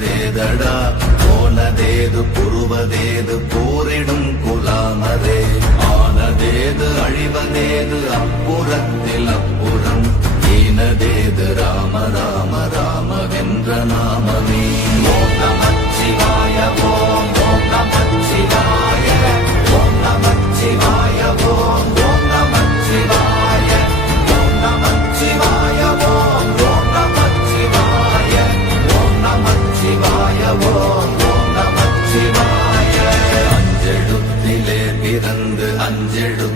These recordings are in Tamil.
நின்றதேதடா போனதேது புருவதேது போரிடும் குலாமரே. ஆனதேது அழிவதேது அப்புறத்தில் அப்புறம்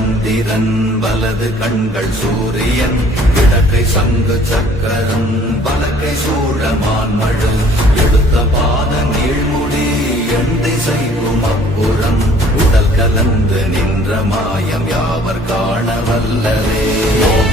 சந்திரன் வலது கண்கள் சூரியன் கிழக்கை சங்கு சக்கரம் வலக்கை சூழமான் மழு. எடுத்த பாத நீழ்முடி எண் திசைக்கும் அப்புறம் உடல் கலந்து நின்ற மாயம் யாவர் காண வல்லரே ஓம்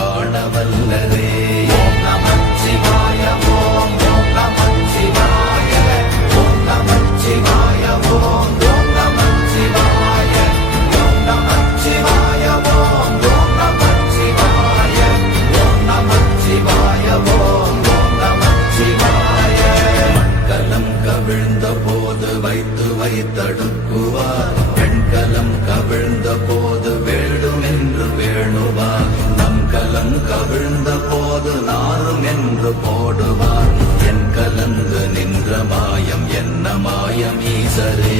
மாயம் என்ன மாயம்? ஈசரே.